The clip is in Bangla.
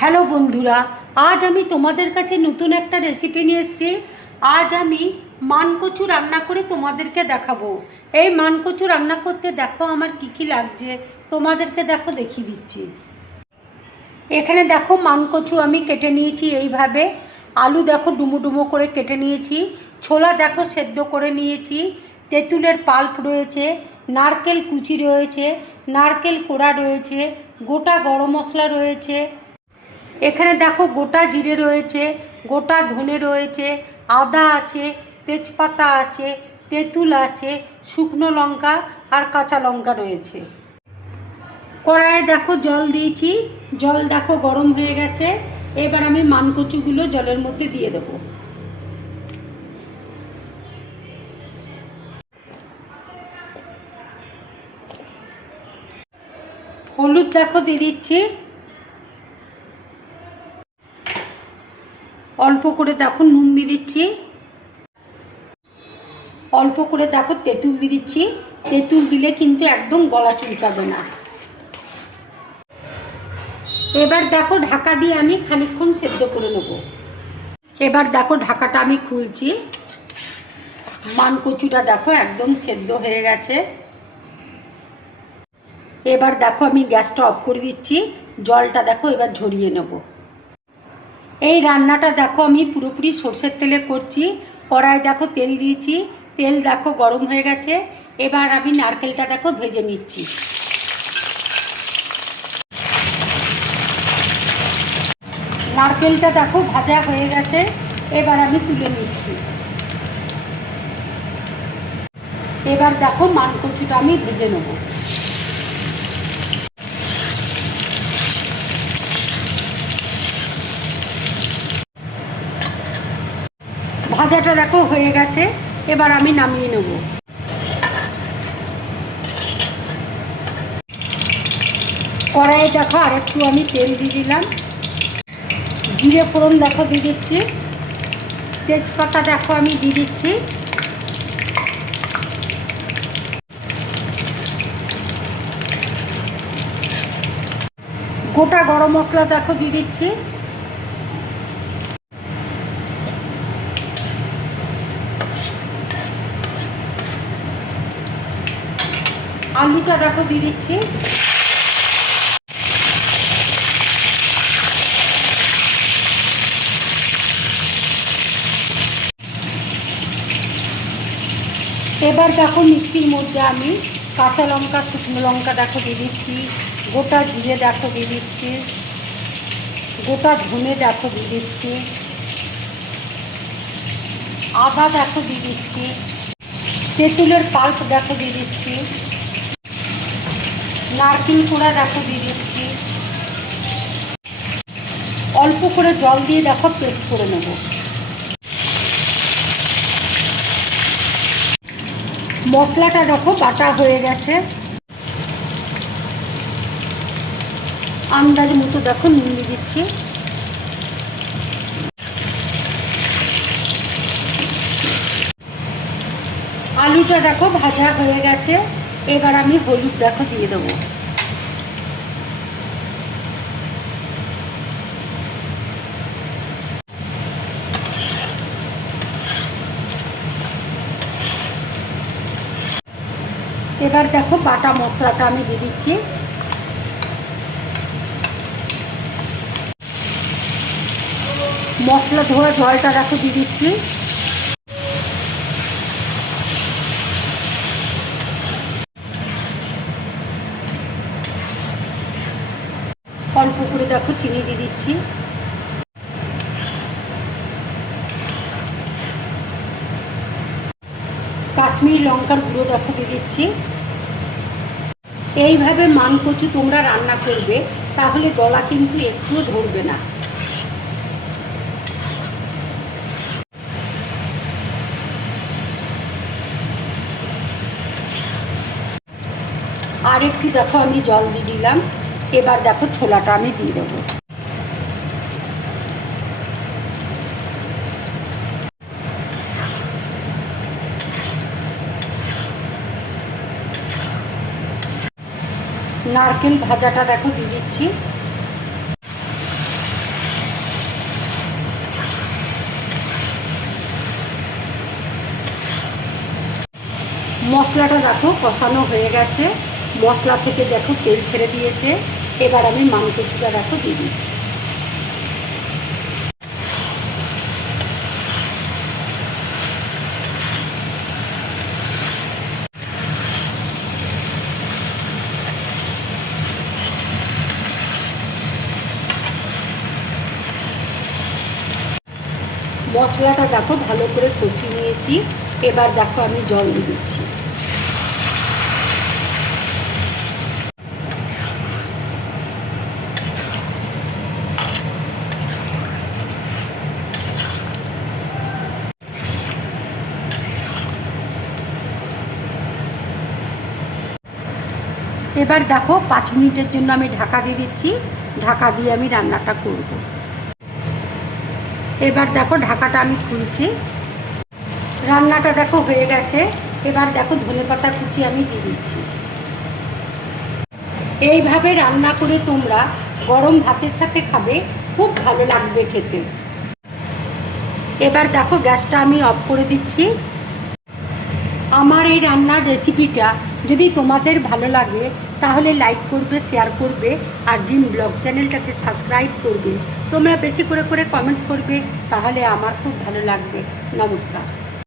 হ্যালো বন্ধুরা, আজ আমি তোমাদের কাছে নতুন একটা রেসিপি নিয়ে এসেছি। আজ আমি মানকচু রান্না করে তোমাদেরকে দেখাবো। এই মানকচু রান্না করতে দেখো আমার কি কি লাগছে, তোমাদেরকে দেখো দেখিয়ে দিচ্ছি। এখানে দেখো মানকচু আমি কেটে নিয়েছি এইভাবে। আলু দেখো ডুমো ডুমো করে কেটে নিয়েছি। ছোলা দেখো সেদ্ধ করে নিয়েছি। তেঁতুলের পাল্প রয়েছে, নারকেল কুচি রয়েছে, নারকেল কোড়া রয়েছে, গোটা গরম মশলা রয়েছে। এখানে দেখো গোটা জিরে রয়েছে, গোটা ধনে রয়েছে, আদা আছে, তেজপাতা আছে, তেঁতুল আছে, শুকনো লঙ্কা আর কাঁচা লঙ্কা রয়েছে। কড়াইয়ে দেখো জল দিয়েছি, জল দেখো গরম হয়ে গেছে। এবার আমি মানকচুগুলো জলের মধ্যে দিয়ে দেবো। হলুদ দেখো দিয়ে দিচ্ছি, অল্প করে দেখো নুন দিয়ে দিচ্ছি, অল্প করে দেখো তেঁতুল দিয়ে দিচ্ছি। তেঁতুল দিলে কিন্তু একদম গলা চুলকাবে না। এবার দেখো ঢাকা দিয়ে আমি খানিকক্ষণ সেদ্ধ করে নেব। এবার দেখো ঢাকাটা আমি খুলছি। মানকচুটা দেখো একদম সেদ্ধ হয়ে গেছে। এবার দেখো আমি গ্যাসটা অফ করে দিচ্ছি, জলটা দেখো এবার ঝরিয়ে নেব। এই রান্নাটা দেখো আমি পুরোপুরি সরষের তেলে করছি। কড়াইয়ে দেখো তেল দিয়েছি, তেল দেখো গরম হয়ে গেছে। এবার আমি নারকেলটা দেখো ভেজে নিচ্ছি। নারকেলটা দেখো ভাজা হয়ে গেছে, এবার আমি তুলে নিচ্ছি। এবার দেখো মানকচুটা আমি ভেজে নেব। ভাজাটা দেখো হয়ে গেছে, এবার আমি নামিয়ে নেব। কড়াইয়ে দেখো আরেকটু আমি তেল দিয়ে দিলাম, জিরে ফোড়ন দেখো দিয়ে দিচ্ছি, তেজপাতা দেখো আমি দিয়ে দিচ্ছি, গোটা গরম মশলা দেখো দিয়ে দিচ্ছি, আলুটা দেখো দিয়ে দিচ্ছি। এবার দেখো মিক্সির মধ্যে আমি কাঁচা লঙ্কা শুকনো লঙ্কা দেখো দিয়ে দিচ্ছি, গোটা জিরে দেখো দিয়ে দিচ্ছি, গোটা ধনে দেখো দিয়ে দিচ্ছি, আদা দেখো দিয়ে দিচ্ছি, তেঁতুলের পাল্প দেখো দিয়ে দিচ্ছি, নারকেল কোড়া দেখো দিয়ে দিচ্ছি। অল্প করে জল দিয়ে দেখো পেস্ট করে নেব। মশলাটা দেখো বাটা হয়ে গেছে। আন্দাজ মতো দেখো নুন দিয়ে দিচ্ছি। আলুটা দেখো ভাজা হয়ে গেছে, এবার আমি হলুদ দেখো দিয়ে দেবো। এবার দেখো বাটা মশলাটা আমি দিয়ে দিচ্ছি। মশলা ধোয়া জলটা দেখো দিয়ে দিচ্ছি। অল্প করে দেখো চিনি দিয়ে দিচ্ছি। কাশ্মীরি লঙ্কার গুঁড়ো দেখো দিয়ে দিচ্ছি। এইভাবে মানকচু তোমরা রান্না করবে, তাহলে গলা কিন্তু একটুও ধরবে না। আর একটু দেখো আমি জল দিয়ে দিলাম। এবার দেখো ছোলাটা আমি দিয়ে দেবো। নারকেল ভাজাটা দেখো দিয়ে দিচ্ছি। মশলাটা দেখো কষানো হয়ে গেছে, মশলা থেকে দেখো তেল ছেড়ে দিয়েছে। এবার আমি মানকচুটা দেখো দিয়ে দিচ্ছি। মশলাটা দেখো ভালো করে কষিয়ে নিয়েছি। এবার দেখো আমি জল দিয়ে দিচ্ছি। এবার দেখো 5 মিনিটের জন্য আমি ঢাকা দিয়ে দিচ্ছি। ঢাকা দিয়ে আমি রান্নাটা করব। এবার দেখো ঢাকাটা আমি খুলছি। রান্নাটা দেখো হয়ে গেছে। এবার দেখো ধনেপাতা কুচি আমি দিয়ে দিচ্ছি। এইভাবে রান্না করে তোমরা গরম ভাতের সাথে খাবে, খুব ভালো লাগবে খেতে। এবার দেখো গ্যাসটা আমি অফ করে দিচ্ছি। আমার এই রান্নার রেসিপিটা যদি তোমাদের ভালো লাগে তাহলে লাইক করবে, শেয়ার করবে, আর ড্রিম ব্লগ চ্যানেলটাকে সাবস্ক্রাইব করবে। তোমরা বেশি করে কমেন্টস করবে, তাহলে আমার খুব ভালো লাগবে। নমস্কার।